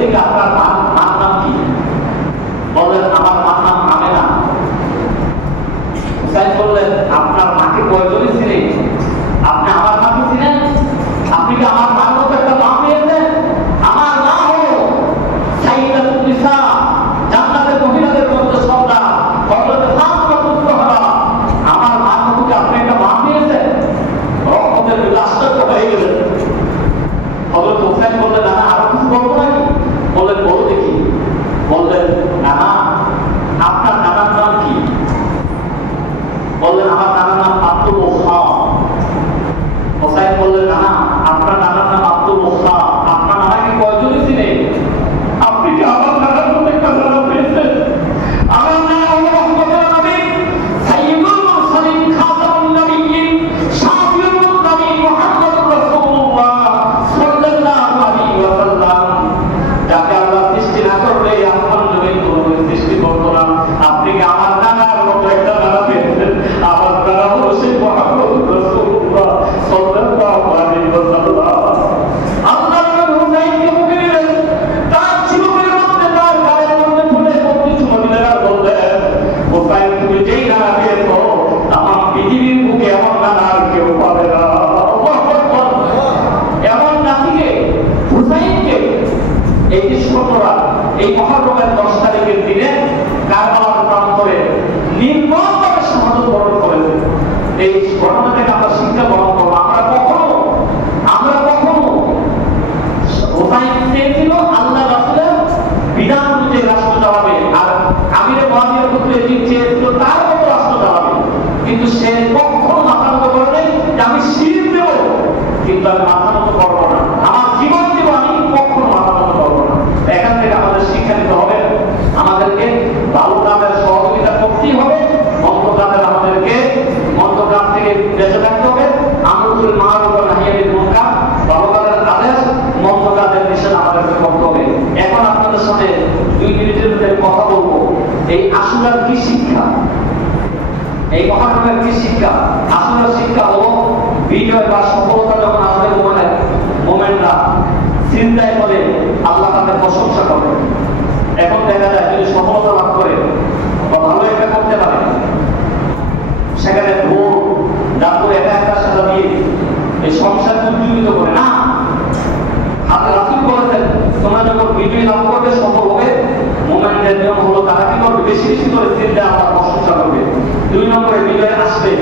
থেকে আপনার মার নাম কি? বললেন আমার মার নাম আমেনা। হুসাইন বললেন আপনার মাকে কয়জনই চিনে? আপনি আমার মাকে চিনেন? আপনি কি আমার মার মতো একটা মা পেয়েছেন? আমার মা হলো সাইয়্যিদাতুন নিসা, জান্নাতের মহিলাদের মধ্যে সর্দার, হযরত ফাতিমাতুজ জোহরা। আমার মার মতো কি আপনি একটা মা পেয়েছেন? রহমতের আশ্চর্য হয়ে গেলেন। হযরত হুসাইন বললেন না আরো কিছু বলবো নাকি? বললেন বলো দেখি। বললেন না আপনার নানার নাম কি? বললেন আমার নানার নাম আব্দুল ওহাব। হুসাইন বললেন না আপনার নানার নাম আব্দুল ওহাব। আপনার নানাকে কয়জনই চিনে? আপনি কি আমার নানার মতো একটা নানা পেয়েছেন? আমার নানা হলো রহমতের নবী, সাইয়্যিদুল মুরসালিন, খাতামুন নবিয়্যিন, শাফিউল মুযনিবিন, মুহাম্মদুর রাসূলুল্লাহ সাল্লাল্লাহু আলাইহি ওয়াসাল্লাম। যাকে আল্লাহ সৃষ্টি না করলে আসমান জমিন কোনো সৃষ্টি করতো না। আপনি কি আমার নানার মতো একটা নানা পেয়েছেন? আমার নানা হলো সেই মুহাম্মদুর রাসূলুল্লাহ সাল্লাল্লাহু আলাইহি ওয়াসাল্লাম। আল্লাহ নবী হুসাইনকে মুখে নিলেন, তার জীবনের মধ্যে তার গায়ের মধ্যে ফুটে পড়তে চুমো দিলেন আর বললেন হুসাইন তুমি যেই নানা পেয়েছো আমার পৃথিবীর বুকে এমন নানা আর কেউ পাবে না। এমন নাতিকে হুসাইনকে এই কৃষ্ণরা এই মহররমের 10 তারিখের দিনে কারবালার প্রান্তরে নির্মমভাবে শাহাদাত বরণ করেছেন। এই ঘটনা থেকে আমরা শিক্ষা গ্রহণ করবো। আমরা কখনো হুসাইন চেয়েছিল আল্লাহ রাসূলের বিধান অনুযায়ী রাষ্ট্র চালাবে, আর আমিরে মুআবিয়ার পুত্র ইয়াজিদ চেয়েছিল তার মতো রাষ্ট্র চালাবে। কিন্তু সে কখনো মাথা নত করে নাই যে আমি শির দেব কিন্তু আমি মাথা নত করবো না, আমার জীবন দেব আমি কখনো মাথা নত করবো না। এখান থেকে আমাদের শিক্ষা নিতে হবে, আমাদেরকে ভালো কাজের সহযোগিতা করতেই হবে, মন্দ কাজের আমাদেরকে মন্দ কাজ থেকে বেঁচে থাকতে হবে। আমরুল মারুফ ওয়া নাহয়ি আনিল মুনকার, ভালো কাজের আদেশ, মন্দ কাজের নিষেধ আমাদেরকে করতে হবে। এখন আপনাদের সাথে 2 মিনিটের মধ্যে কথা বলবো এই আশুরার কি শিক্ষা, এই মহানগরের কি শিক্ষা। আশুরার শিক্ষা হলো বিজয় বা সফলতা যখন আসবে মোমেনরা চিন্তায় করে আল্লাহ তাদের প্রশংসা করবে। এখন দেখা যায় যদি সফলতা লাভ করে বা ভালো একটা করতে পারে সেখানে ভোর রাত্রে একটা সাজা দিয়ে এই সংসারকে উজ্জীবিত করে না। হাতে রাসূল বলেছেন তোমরা যখন বিজয় লাভ করবে সফল হবে মোমেনদের নিয়ম হলো তারা কি করবে বেশি বেশি করে চিন্তা আল্লাহর প্রশংসা করবে। 2 নম্বরে বিজয় আসবে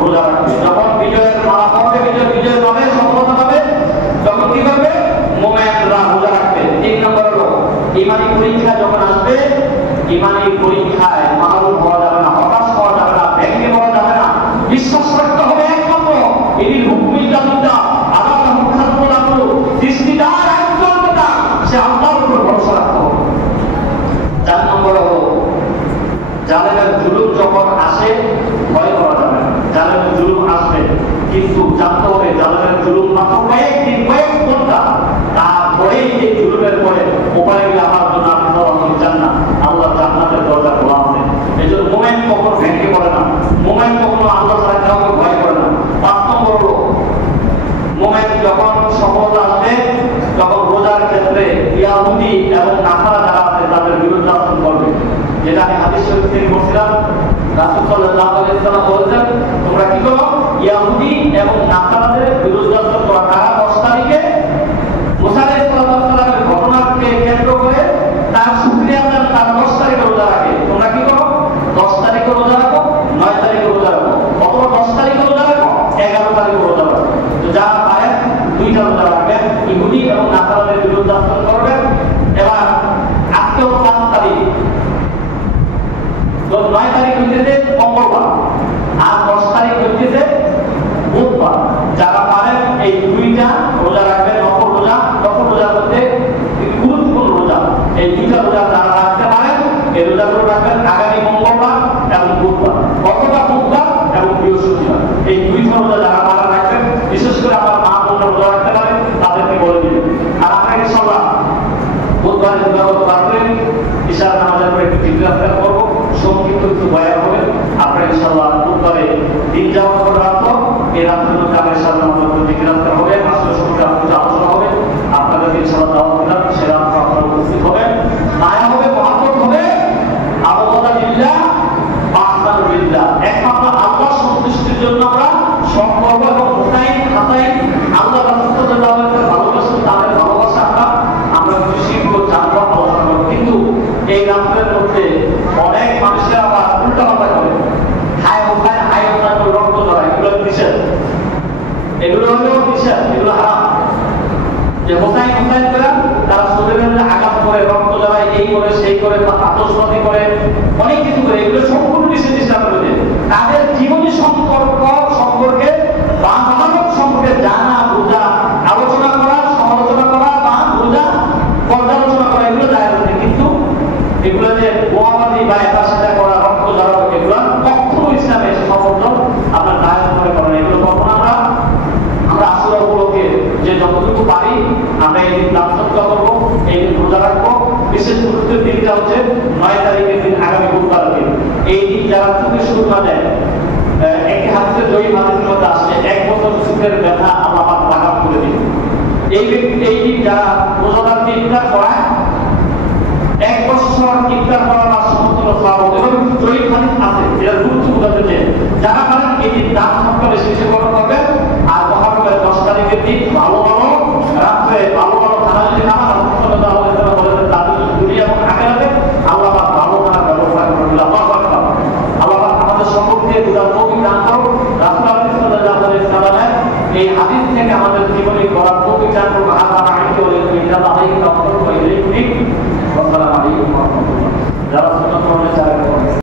রোজা রাখবে। যখন বিজয়ের মালা পড়বে বিজয়ের পাবে সফলতা পাবে তখন কি করবে মোমেনরা রোজা রাখবে। 3 নম্বর হলো ইমানি পরীক্ষা যখন আসবে ইমানি পরীক্ষায় মাহরুম হওয়া যাবে না, হতাশ হওয়া যাবে না, ভেঙে পড়া যাবে না, বিশ্বাস রাখতে হবে একমাত্র ইনি হুকুমি জাতিটা আল্লাহ মুখাত্মুল আমল দৃষ্টিদার একজন নেতা সে আল্লাহর উপর ভরসা রাখতে হবে। 4 নম্বর হলো জালেমের জুলুম যখন আসে ভয় করা যাবে না। জালেমের জুলুম আসবে কিন্তু জানতে হবে জালেমের জুলুম মাত্র কয়েকদিন কয়েক ঘন্টা, তারপরেই এই জুলুমের পরে ওপারে গিয়ে আমার জন্য আপনি জান্নাত, আল্লাহ জান্নাতের দরজা খোলা আছে। এই জন্য মোমেন কখনো ভেঙে পড়ে না, মোমেন কখনো আল্লাহ ছাড়া কাউকে ভয় করে না। 5 নম্বর হলো মোমেন যখন সফলতা আসবে তখন রোজার ক্ষেত্রে ইয়াহুদি এবং নাসারা যারা আছে তাদের বিরুদ্ধে আচরণ করবে। যেটা আমি হাদিস শরীফ থেকে বলছিলাম রাসূল সাল্লাল্লাহু আলাইহি ওয়াসাল্লাম বলেছেন তোমরা কি করো ইয়াহুদি এবং নাসারাদের বিরুদ্ধে আচরণ করো। তারা 10 তারিখে মুসা আলাইহিস সালামের ঘটনাকে কেন্দ্র করে তার শুকরিয়া আদায় তার 10 তারিখে রোজা রাখে। তোমরা কি করো 10 তারিখে রোজা রাখো, 9 তারিখে রোজা রাখো, অথবা 10 তারিখে রোজা রাখো, 11 তারিখে রোজা রাখো। তো যারা পারেন 2টা রোজা রাখবেন, ইহুদি এবং নাসারাদের বিরুদ্ধে আচরণ করবেন। এবার আজকে 5 তারিখ, 9 তারিখ হইতেছে মঙ্গলবার আর 10 তারিখ হইতেছে এক্সারসাইজ করে তারা শরীরের আঘাত করে, রক্ত জ্বালায়, এই করে সেই করে, আতশবাজি করে, অনেক কিছু করে, এগুলো সম্পূর্ণ নিষেধ ইসলাম করেছে। তাদের জীবনী সম্পর্কে বা মানব সম্পর্কে জানা, বোঝা, আলোচনা করা, সমালোচনা করা বা বোঝা, পর্যালোচনা করা, এগুলো দায় হচ্ছে। কিন্তু এগুলো যে বোমাবাজি বা এটার সাথে করা, রক্ত জ্বালানো, এগুলো কখনো ইসলামে এসে সমর্থন আপনার দায় মনে করেন। এগুলো কখনো আমরা আশুরা উপলক্ষে যে যতটুকু পারি আমরা এই দিন দান সৎকার করবো, এই দিন রোজা রাখবো। বিশেষ গুরুত্বের দিনটা হচ্ছে 9 তারিখের দিন, আগামী বুধবার দিন। এই দিন যারা চোখে সুরমা দেয়, একটি হাদিসে জয়ী হাদিসের মধ্যে আসছে 1 বছর চোখের ব্যথা আল্লাহ পাক লাঘব করে দিন। এই দিন যারা রোজাদারকে ইফতার করায় 1 বছর ইফতার করার সমস্ত সওয়াব এবং জয়ী হাদিস আছে, এর গুরুত্ব বোঝাতে চেয়ে যারা পারেন এই দিন দান সৎকার বেশি বেশি করবেন। আর মহানগর 10 তারিখের দিন ভালো ভালো রাত্রে ভালো ভালো খানা যদি খান, দুনিয়া এবং আখিরাতে আল্লাহ পাক ভালো খানার ব্যবস্থা করবেন। আল্লাহ পাক আমাদের সকলকে বুঝার তৌফিক দান করুন। রাসূল সাল্লাল্লাহু আলাইহি ওয়াসাল্লাম এই হাদিস থেকে আমাদের জীবনে করার তৌফিক দান করুন। আল্লাহ আইকে ওয়া ইল্লাল্লাহু আলাইহি ওয়া সাল্লাম। আসসালামু আলাইকুম ওয়া রাহমাতুল্লাহ। যারা সুন্নাত